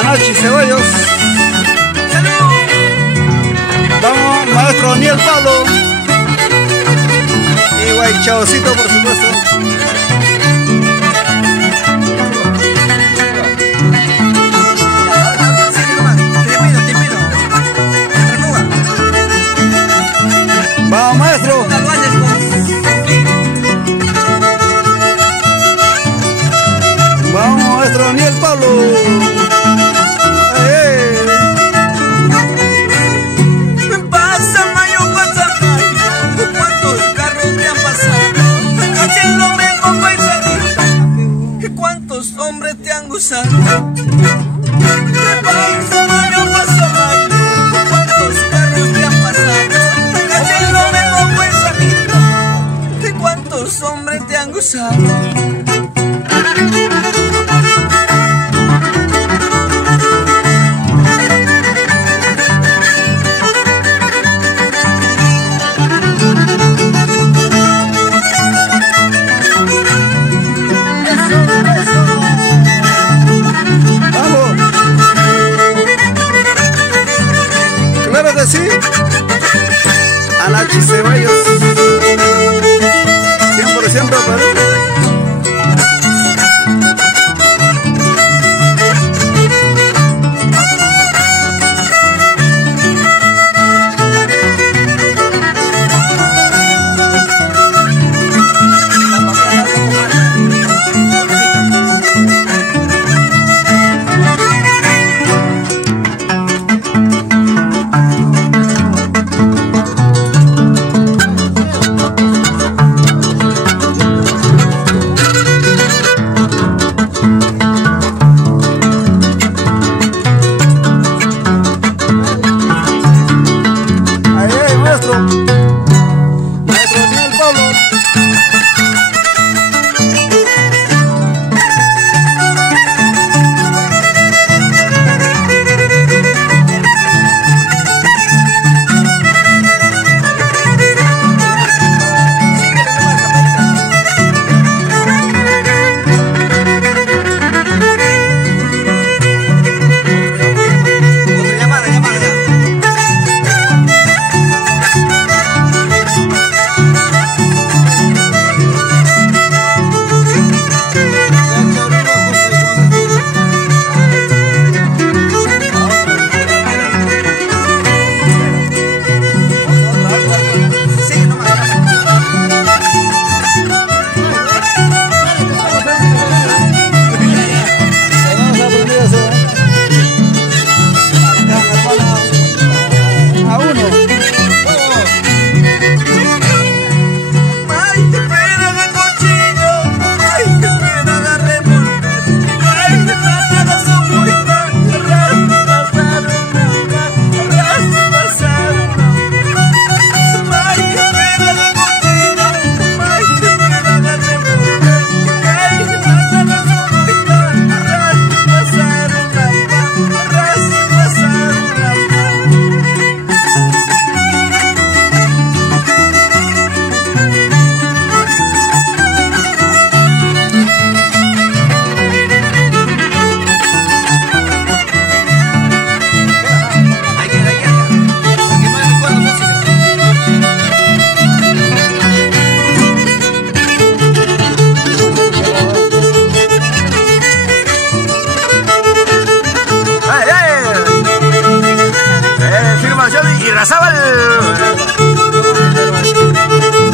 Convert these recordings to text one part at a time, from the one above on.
Anoche Ceballos. Vamos, maestro Daniel Pablo. Y Guaychaocito, por supuesto. Vamos, maestro. Vamos, maestro Daniel Pablo. Pasa mayo, pasa mayo. ¿Cuántos carros te han pasado? Haciendo mismo paisanito. ¿Cuántos hombres te han gustado? Pasa mayo, pasa mayo. ¿Cuántos carros te han pasado? Haciendo mismo paisanito. ¿Cuántos hombres te han gustado? Sí, Anoche Ceballos 100% Perú.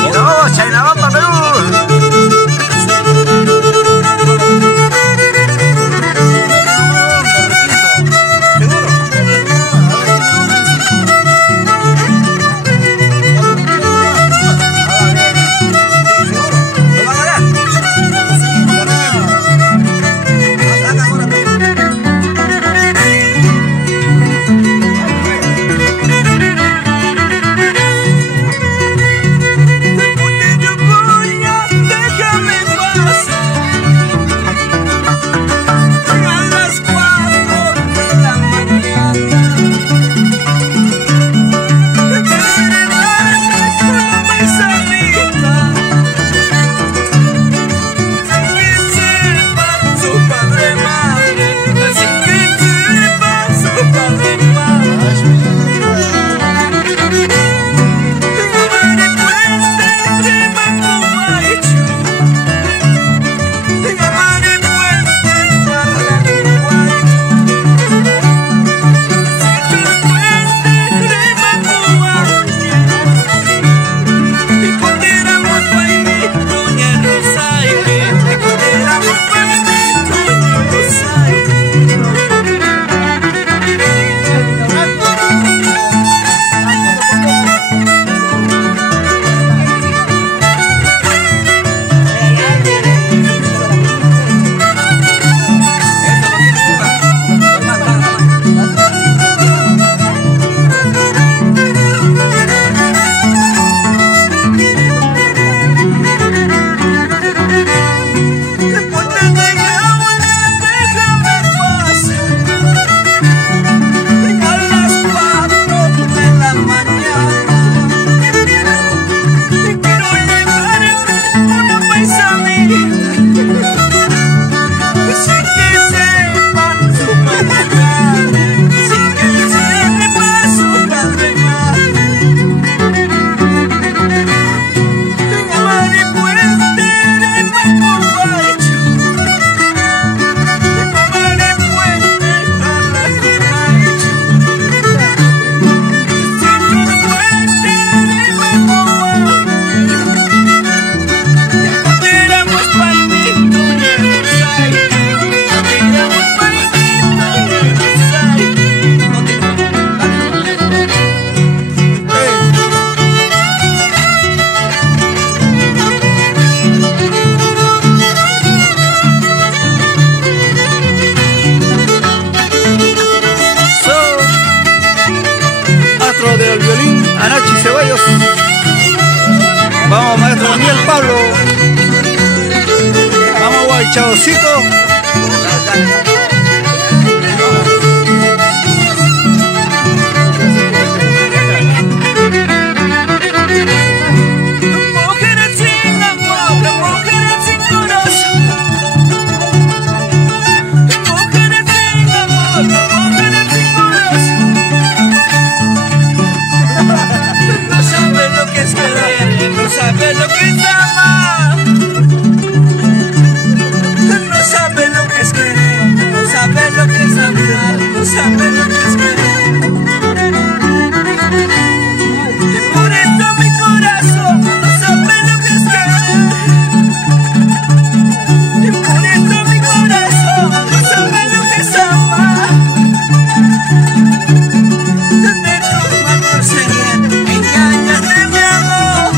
Y no, Chainabamba, Perú. Del violín, Anachi Ceballos. Vamos, maestro Daniel Pablo. Vamos, Guaychaucito. Mujeres sin amor, mujeres sin corazón. Mujeres sin amor, mujeres sin corazón. No sabe lo que es querer, no sabe lo que es amar. No sabe lo que es querer, no sabe lo que es amar, no sabe lo que es querer. Y por eso mi corazón no sabe lo que es querer. Y por eso mi corazón no sabe lo que es amar. De tu mal proceder, engañas de mi amor.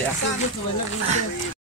sea.